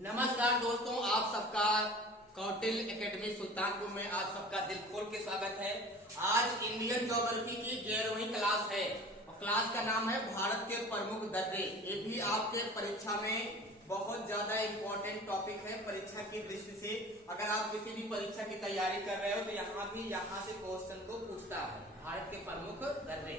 नमस्कार दोस्तों, आप सबका कौटिल्य एकेडमी सुल्तानपुर में आप सबका दिल खोल के स्वागत है। आज इंडियन ज्योग्राफी की 11वीं क्लास है और क्लास का नाम है भारत के प्रमुख दर्रे। ये भी आपके परीक्षा में बहुत ज्यादा इम्पोर्टेंट टॉपिक है। परीक्षा की दृष्टि से अगर आप किसी भी परीक्षा की तैयारी कर रहे हो तो यहाँ से क्वेश्चन को पूछता है। भारत के प्रमुख दर्रे,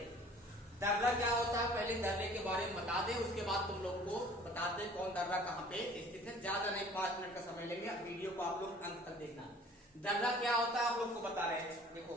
दर्रा क्या होता है पहले दर्रे के बारे में बता दे, उसके बाद तुम लोग को बताते कौन दर्रा कहाँ पे स्थित है। ज्यादा नहीं, 5 मिनट का समय लेंगे। वीडियो को आप लोग अंत तक देखना। दर्रा क्या होता है आप लोग को बता रहे हैं। देखो,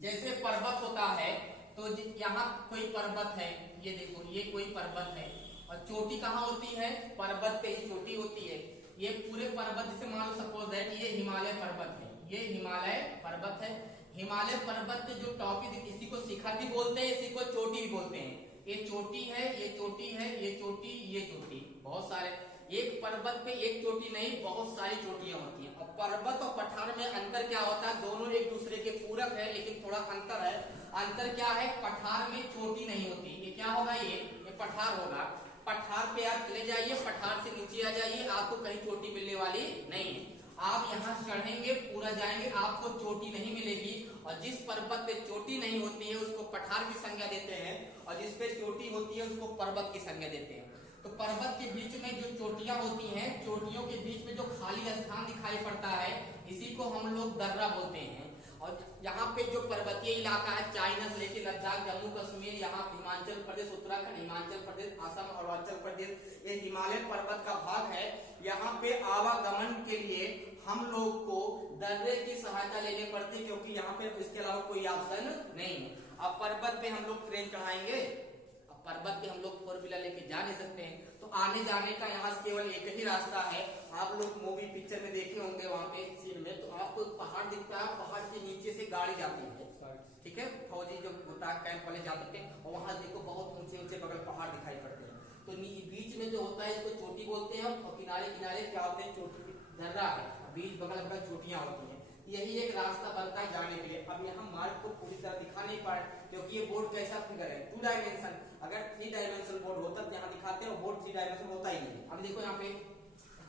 जैसे पर्वत होता है तो यहाँ कोई पर्वत है, ये देखो ये कोई पर्वत है और चोटी कहाँ होती है, पर्वत पे ही चोटी होती है। ये पूरे पर्वत, जैसे मान लो सपोज है ये हिमालय पर्वत है, ये हिमालय पर्वत है। हिमालय पर्वत के जो टॉप, इसी को शिखर भी बोलते हैं, इसी को चोटी भी बोलते हैं। ये चोटी है, ये चोटी है, ये चोटी, ये चोटी। बहुत सारे, एक पर्वत पे एक चोटी नहीं, बहुत सारी चोटियां होती हैं। और पर्वत और पठार में अंतर क्या होता है, दोनों एक दूसरे के पूरक है लेकिन थोड़ा अंतर है। अंतर क्या है, पठार में चोटी नहीं होती। ये क्या होगा, ये पठार होगा। पठार पे आप चले जाइए, पठार से नीचे आ जाइए, आपको कहीं चोटी मिलने वाली नहीं है। आप यहाँ चढ़ेंगे, पूरा जाएंगे, आपको चोटी नहीं मिलेगी। और जिस पर्वत पे चोटी नहीं होती है उसको पठार की संज्ञा देते हैं, और जिस पे चोटी होती है उसको पर्वत की संज्ञा देते हैं। तो पर्वत के बीच में जो चोटियां होती हैं, चोटियों के बीच में जो खाली स्थान दिखाई पड़ता है, इसी को हम लोग दर्रा बोलते हैं। और यहाँ पे जो पर्वतीय इलाका है, चाइना से लेकर लद्दाख, जम्मू कश्मीर, यहाँ हिमाचल प्रदेश, उत्तराखंड, हिमाचल प्रदेश, असम, अरुणाचल प्रदेश, ये हिमालय पर्वत का भाग है। यहाँ पे आवागमन के लिए हम लोग को दर्रे की सहायता लेनी पड़ती है, क्योंकि यहाँ पे इसके अलावा कोई ऑप्शन नहीं है। अब पर्वत पे हम लोग ट्रेन चढ़ाएंगे, पर्वत पे हम लोग 4 व्हीलर लेके जा नहीं सकते हैं, तो आने जाने का यहाँ से केवल एक ही रास्ता है। आप लोग मूवी पिक्चर में देखे होंगे, वहां पे सीन में तो आपको पहाड़ दिखता है, पहाड़ के नीचे से गाड़ी जाती है, ठीक है, फौजी जो कैंप वाले जा सकते हैं। और वहां देखो बहुत ऊंचे ऊंचे बगल पहाड़ दिखाई पड़ते हैं। तो बीच में जो होता है इसको चोटी बोलते हैं, और किनारे किनारे क्या होते हैं, चोटी, दर्रा है, बीच बगल बगल चोटियां होती है। यही एक रास्ता बनता है जाने के लिए। अब यहाँ मार्ग को पूरी तरह दिखा नहीं पाए, क्योंकि ये बोर्ड कैसा फिगर है, 2 डायमेंशन। अगर 3 डायमेंशन बोर्ड होता तो यहाँ दिखाते हैं, बोर्ड 3 डायमेंशन होता ही नहीं। अब देखो यहाँ पे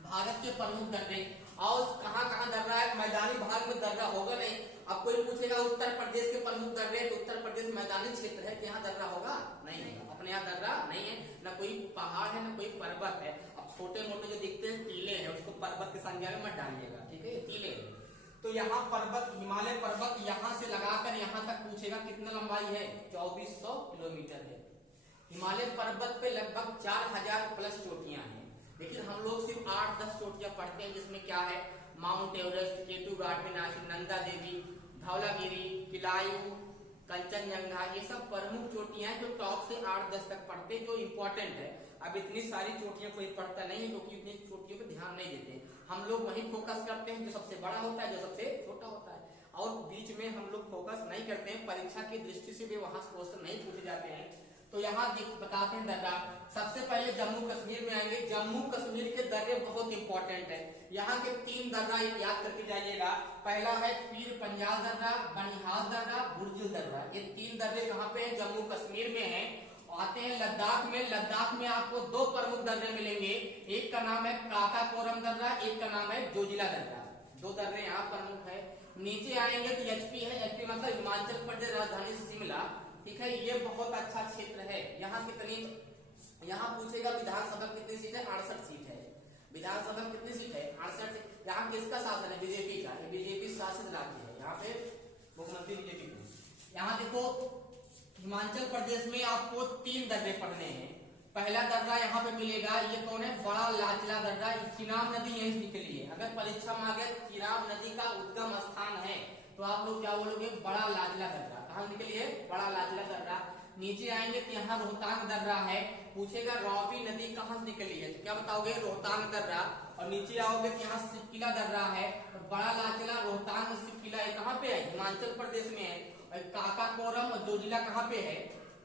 भारत के प्रमुख दर्रे, और कहाँ कहाँ दर्रा है। मैदानी भाग में दर्रा होगा नहीं। अब कोई पूछेगा उत्तर प्रदेश के प्रमुख दर्रे, तो उत्तर प्रदेश मैदानी क्षेत्र है, कि यहाँ दर्रा होगा नहीं है। अपने यहाँ दर्रा नहीं है, न कोई पहाड़ है, न कोई पर्वत है। अब छोटे मोटे जो दिखते हैं टीले हैं, उसको पर्वत की संज्ञा में मत डालिएगा, ठीक है, टीले। तो यहाँ पर्वत, हिमालय पर्वत यहाँ से लगाकर यहाँ तक पूछेगा कितना लंबाई है, 2400 किलोमीटर है। हिमालय पर्वत पे लगभग 4000 प्लस चोटियां हैं, लेकिन हम लोग सिर्फ 8-10 चोटियां पढ़ते हैं, जिसमें क्या है, माउंट एवरेस्ट, केटू घाट में नासिक, नंदा देवी, धौलागिरी, किलायू, कंचनजंगा, ये सब प्रमुख चोटियां हैं जो टॉप से 8-10 तक पढ़ते हैं, जो इम्पोर्टेंट है। अब इतनी सारी चोटियां कोई पढ़ता नहीं है, क्योंकि इतनी चोटियों पे ध्यान नहीं देते। हम लोग वही फोकस करते हैं जो सबसे बड़ा होता है, जो सबसे छोटा होता है, और बीच में हम लोग फोकस नहीं करते हैं। परीक्षा की दृष्टि से भी वहां से क्वेश्चन नहीं पूछे जाते हैं। तो यहाँ बताते हैं दर्रा। सबसे पहले जम्मू कश्मीर में आएंगे। जम्मू कश्मीर के दर्रे बहुत इंपॉर्टेंट है। यहाँ के 3 दर्रा याद करके जाइएगा। पहला है पीर पंजाल दर्रा, बनिहाल दर्रा, बुर्जिल दर्रा। ये 3 दर्रे कहाँ पे है, जम्मू कश्मीर में है। आते हैं लद्दाख में। लद्दाख में आपको 2 प्रमुख दर्रे मिलेंगे, एक का नाम है काकाकोरम दर्रा, एक का नाम है जोजिला दर्रा। 2 दर्रे यहाँ प्रमुख है। नीचे आएंगे तो एचपी है, एचपी मतलब हिमाचल प्रदेश, राजधानी शिमला, ठीक है। ये बहुत अच्छा क्षेत्र है। यहाँ कितनी, यहाँ पूछेगा विधानसभा कितनी सीट है, 68 सीट है। विधानसभा कितनी सीट है, 68 सीट। यहाँ किसका शासन है, बीजेपी का, बीजेपी शासित राज्य है। यहाँ पे मुख्यमंत्री बीजेपी को। यहाँ देखो हिमाचल प्रदेश में आपको 3 दर्रे पढ़ने हैं। पहला दर्रा यहाँ पे मिलेगा, ये कौन है, बड़ा लाचला दर्रा। चिनाब नदी यहीं से निकली है। अगर परीक्षा में आ गया चिनाब नदी का उद्गम स्थान है, तो आप लोग क्या बोलोगे, बड़ा लाचला दर्रा। कहाँ निकली है, बड़ा लाचला दर्रा। नीचे आएंगे तो यहाँ रोहतांग दर्रा है। पूछेगा रावी नदी कहाँ से निकली है, तो क्या बताओगे, रोहतांग दर्रा। और नीचे आओगे तो यहाँ सिपकिला दर्रा है। और बड़ा लाचला, रोहतांग, सिपकिला, ये कहाँ पे है, हिमाचल प्रदेश में है। और काकाकोरम और जोजिला कहाँ पे है,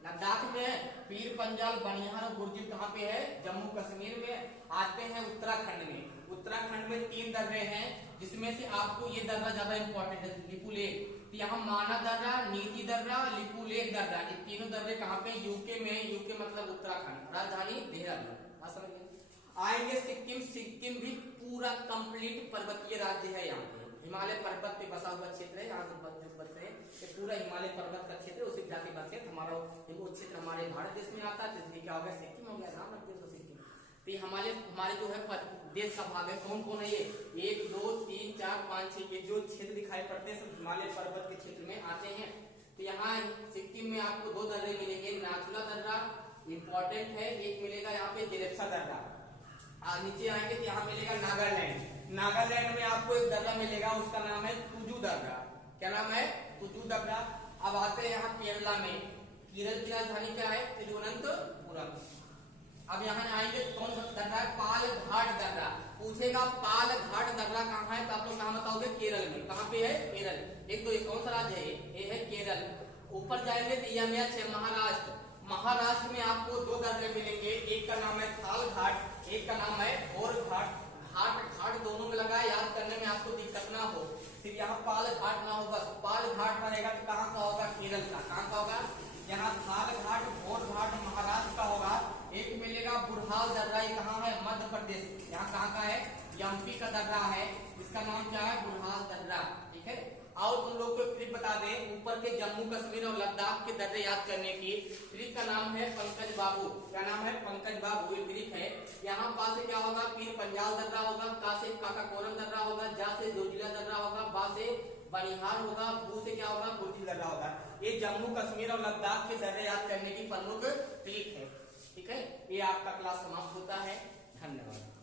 लद्दाख में है। पीर पंजाल, बनिहाल और बुर्जिल कहाँ पे है, जम्मू कश्मीर में। आते हैं उत्तराखंड में। उत्तराखंड में 3 दर्रे हैं, जिसमें से आपको ये दर्रा ज्यादा इंपॉर्टेंट है, लिपुलेख। तो यहाँ माना दर्रा, नीति दर्रा, लिपुलेख दर्रा, ये तीनों दर्रे कहाँ पे, यूके में। यूके मतलब उत्तराखंड, राजधानी देहरादून। आएंगे सिक्किम। सिक्किम भी पूरा कंप्लीट पर्वतीय राज्य है। यहाँ पे हिमालय पर्वत पे बसा हुआ क्षेत्र है। यहाँ बसते हैं ये पूरा हिमालय पर्वत का क्षेत्र है, उसी जाति बसे हमारा वो क्षेत्र हमारे भारत देश में आता है। इसलिए क्या हो गया, सिक्किम हो गया, नाम रखते हैं सिक्किम। तो ये हमारे जो है देश का भाग है। कौन कौन है ये, 1 2 3 4 5 6 ये जो क्षेत्र दिखाई पड़ते हैं सब हिमालय पर्वत के क्षेत्र में आते हैं। तो यहाँ सिक्किम में आपको 2 दर्रे मिलेंगे, नाथुला दर्रा इंपॉर्टेंट है, एक मिलेगा यहाँ पे जेलेप्सा दर्रा। नीचे आएंगे तो यहाँ मिलेगा नागालैंड। नागालैंड में आपको एक दर्रा मिलेगा, उसका नाम है तुजू दर्रा। क्या नाम है, तुजू दर्रा। अब आते हैं यहाँ केरला में, केरल की राजधानी क्या है, तिरुवनंतपुरम। अब यहाँ आएंगे तो कौन सा दर्रा है, पाल घाट दर्रा। पूछेगा पाल घाट दर्रा कहाँ है, तो आप लोग कहाँ बताओगे, केरल में। कहाँ पे है, केरल। एक तो कौन सा राज्य है, ये है केरल। ऊपर जाएंगे तो यमएच है, महाराष्ट्र। महाराष्ट्र में आपको 2 दर्रे मिलेंगे, एक का नाम है थाल घाट, एक का नाम है और घाट। घाट दोनों में लगा है, याद करने में आपको दिक्कत ना हो। सिर्फ यहाँ पाल घाट ना होगा, पाल घाट रहेगा तो कहाँ का होगा, केरल का। कहाँ का होगा, यहाँ थाल घाट और घाट महाराष्ट्र का होगा। एक मिलेगा बुढ़ाल दर्रा, ये कहाँ है, मध्य प्रदेश। यहाँ कहाँ का है, एमपी का दर्रा है, इसका नाम क्या है, बुढ़ाल दर्रा। ठीक है। और तुम लोग को ट्रिक बता दें, ऊपर के जम्मू कश्मीर और लद्दाख के दर्रे याद करने की। ट्रिक का नाम है पंकज बाबू। क्या नाम है, पंकज बाबू। ये ट्रिक है। यहाँ पा से क्या होगा, पीर पंजाल दर्रा होगा, का से काकाकोरम दर्रा होगा, जा से जोजिला दर्रा होगा, बा से बनिहार होगा, बू से क्या होगा, बुर्जी दर्रा होगा। ये जम्मू कश्मीर और लद्दाख के दर्रे याद करने की प्रमुख ट्रिक है। ठीक है। ये आपका क्लास समाप्त होता है। धन्यवाद।